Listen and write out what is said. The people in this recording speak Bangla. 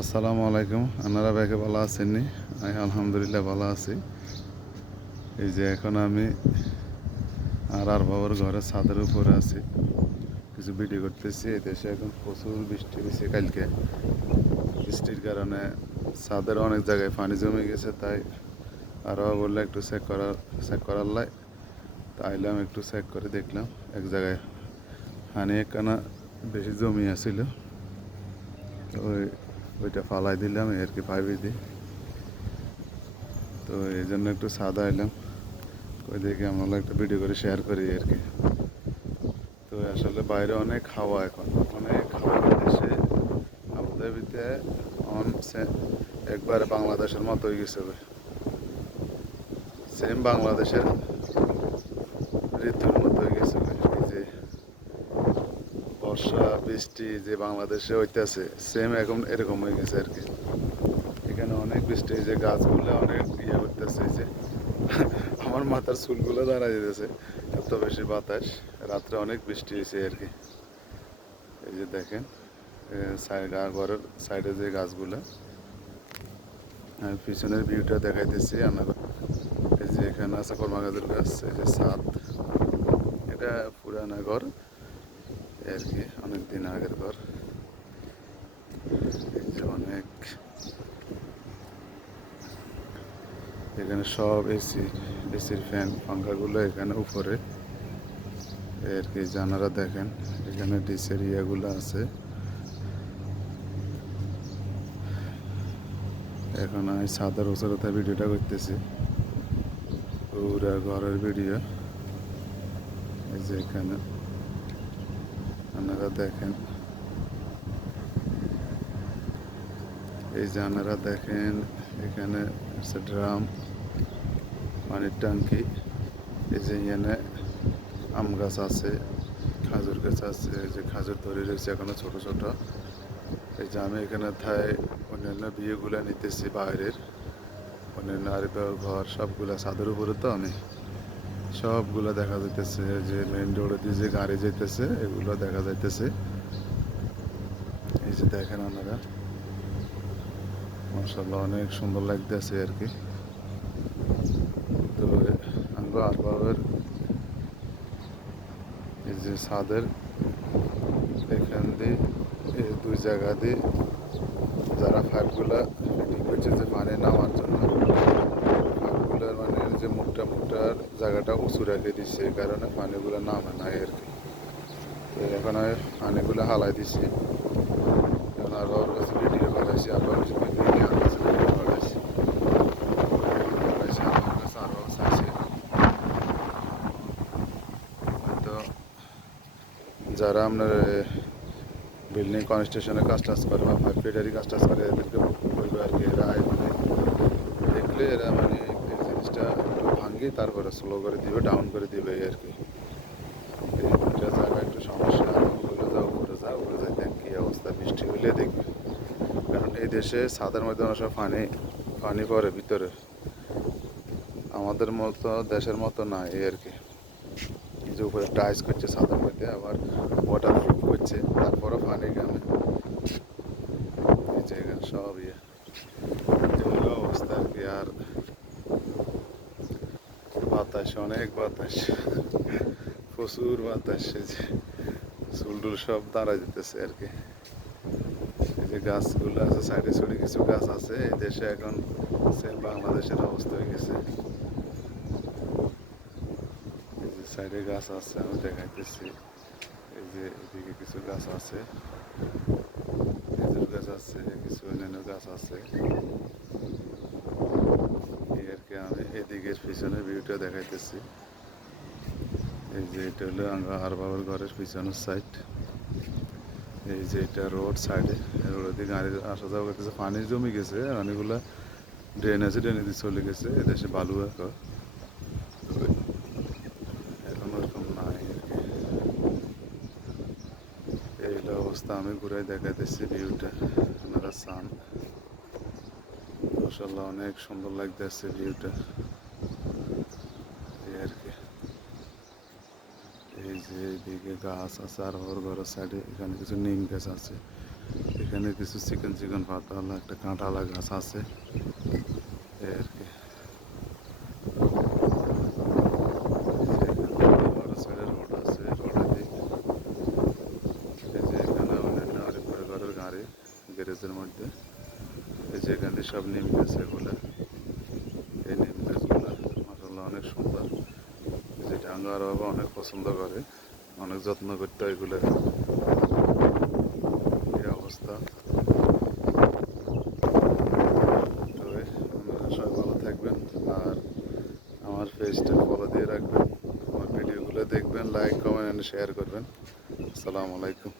আসসালামু আলাইকুম। আপনারা ব্যাকে ভালো আছেননি? আমি আলহামদুলিল্লাহ ভালো আছি। এই যে এখন আমি আর বাবার ঘরের ছাদের উপরে আছি, কিছু ভিডিও করতেছি। এই দেশে এখন প্রচুর বৃষ্টি হয়েছে কালকে। বৃষ্টির কারণে ছাদের অনেক জায়গায় পানি জমে গেছে, তাই আর বাবা বললে একটু চেক করার লাই। তাইলাম একটু চেক করে দেখলাম এক জায়গায় পানি একখানা বেশি জমি আসছিল, তো ওইটা ফালাই দিলাম আর কি, পাইপে দিই। তো এই জন্য একটু সাদা এলাম, ওই দেখে আমরা একটা ভিডিও করে শেয়ার করি আর কি। তো আসলে বাইরে অনেক হাওয়া, এখন অনেক হাওয়া দেশে আবুধাবিতে একবারে বাংলাদেশের মতো হয়ে গেছে, সেম বাংলাদেশের ঋতুর মতো হয়ে গেছে। এই যে বর্ষা বৃষ্টি যে বাংলাদেশে হইতেছে, সেম এখন এরকম হয়ে গেছে আর কি। এখানে অনেক বৃষ্টি, যে গাছগুলো অনেক ইয়ে করতেছে, যে আমার মাথার চুলগুলো দাঁড়া যেতেছে, এত বেশি বাতাস। রাত্রে অনেক বৃষ্টি হয়েছে আর কি। এই যে দেখেন ঘরের সাইডে যে গাছগুলো, আমি পিছনের ভিউটা দেখাইতেছি আপনারা। এই যে এখানে আছে কলমা গাছের গাছ, এই যে ছাদ, এটা পুরানা ঘর আর কি, অনেক দিন আগের ঘর। এই যে অনেক, এখানে সব এসির ফ্যান পাঙ্খাগুলো এখানে উপরে আর কি। জানারা দেখেন, এখানে ডিসের ইয়াগুলো আছে। এখন আমি ছাদের উচরতে ভিডিওটা করতেছি, পুরা ঘরের ভিডিও। এই যে এখানে আপনারা দেখেন, এই যে আপনারা দেখেন, এখানে আছে ড্রাম, পানির ট্যাঙ্কি। এই যে এখানে আম গাছ আছে, খাজুর গাছ আছে, এই যে খাজুর ধরে রয়েছে এখনো ছোট ছোট। এই যে আমি এখানে অন্যান্য বিয়েগুলা নিতেছি বাইরের, অন্যান্য আর ঘর সবগুলা ছাদের উপরে, তো আমি সবগুলো দেখা যাইতেছে। যে মেইন রোডে দিয়ে যে গাড়ি যাইতেছে এগুলো দেখা যাইতেছে। এই যে দেখেন আপনারা, মাশাআল্লাহ অনেক সুন্দর লাগতেছে আর কি। তো আমরা আরবাবের এই যে ছাদের এখান দিয়ে এই দুই জায়গা দিয়ে যারা পাইপগুলা ফিটিং করছে যে পানি নামার জন্য, পাইপগুলার মানে যে মুখটার জায়গাটা উঁচু রেখে দিচ্ছে, এই কারণে পানিগুলো নামে নাই আর কি। তো এখন আমি পানিগুলো হালাই দিছি। এখন আরবার কাছে ভিডিও বানাইছি, আরবার কিছু ভিডিও আমার কাছে ভিডিও বানাইছি, আমার কাছে আরও চাইছে। তো যারা আপনার বিল্ডিং কনস্ট্রাকশনের কাজ টাজ করে বা পাইপ ফিটারি কাজ টাজ করে, এদেরকে বলবে আর কি। এরা মানে দেখলে এরা মানে এই জিনিসটা একটু ভাঙ্গি, তারপরে স্লো করে দিবে, ডাউন করে দিবে এই আর কি। এই দুইটা জায়গা একটু সমস্যা। আর বলে যাও উপরে যাই দেখ কী অবস্থা, বৃষ্টি হইলে দেখবে। কারণ এই দেশে ছাদের মধ্যে অনেক সব পানি পড়ে ভিতরে, আমাদের মতো দেশের মতো না এই আর কি। এই যে উপরে টাইস করছে ছাদের মধ্যে, আবার ওয়াটার প্রুফ করছে, তারপরও পানি গামে। এই যে এখানে সব হলো অবস্থা আর কি। আর বাতাস, অনেক বাতাস, প্রচুর বাতাস। এই যে চুলটুল সব দাঁড়া যেতেছে আর কি। এই যে গাছগুলো আছে সাইডে, ছোট কিছু গাছ আছে। এই দেশে এখন সেম বাংলাদেশের অবস্থা হয়ে গেছে। এই যে সাইডে গাছ আছে, আমি দেখাইতেছি। এই যে এদিকে কিছু গাছ আছে, খেজুর গাছ আছে, কিছু অন্যান্য গাছ আছে এই আর কি। আমি এদিকের পিছনের ভিউটা দেখাইতেছি। এই যে এটা হলো আর বাবার ঘরের পিছনের সাইড। এই যে এটা রোড সাইডে, রোড দিয়ে গাড়ি আসা যাওয়া করতেছে। পানি জমে গেছে, অনেকগুলা ড্রেন আছে, ড্রেনে দিয়ে চলে গেছে। এদেশে বালু এখন ওরকম নাই আর কি। এই অবস্থা, আমি ঘুরে দেখাইতেছি ভিউটা, আপনারা চান। মাশাআল্লাহ অনেক সুন্দর লাগতেছে ভিউটা এই আর কি। এই যে এদিকে গাছ আছে আর ওর ঘরের সাইডে এখানে কিছু নিম গাছ আছে। এখানে কিছু চিকন চিকন পাতাওয়ালা একটা কাঁঠালা গাছ আছে এই আর কি। বড় সাইডের রোড আছে, রোডে এই যে এখানে অন্যান্য অনেক বড় ঘরের গাড়ি গ্যারেজের মধ্যে। এই যে এখানে সব নিম গাছ, এগুলো এই নিম গাছগুলো মাশাআল্লাহ অনেক সুন্দর। এই যে টাঙ্গার বাবা অনেক পছন্দ করে, অনেক যত্ন করতে হয় এগুলো। এই অবস্থা। তো আপনারা সবাই ভালো থাকবেন আর আমার পেজটা ফলো দিয়ে রাখবেন, আমার ভিডিওগুলো দেখবেন, লাইক কমেন্ট শেয়ার করবেন। আসসালামু আলাইকুম।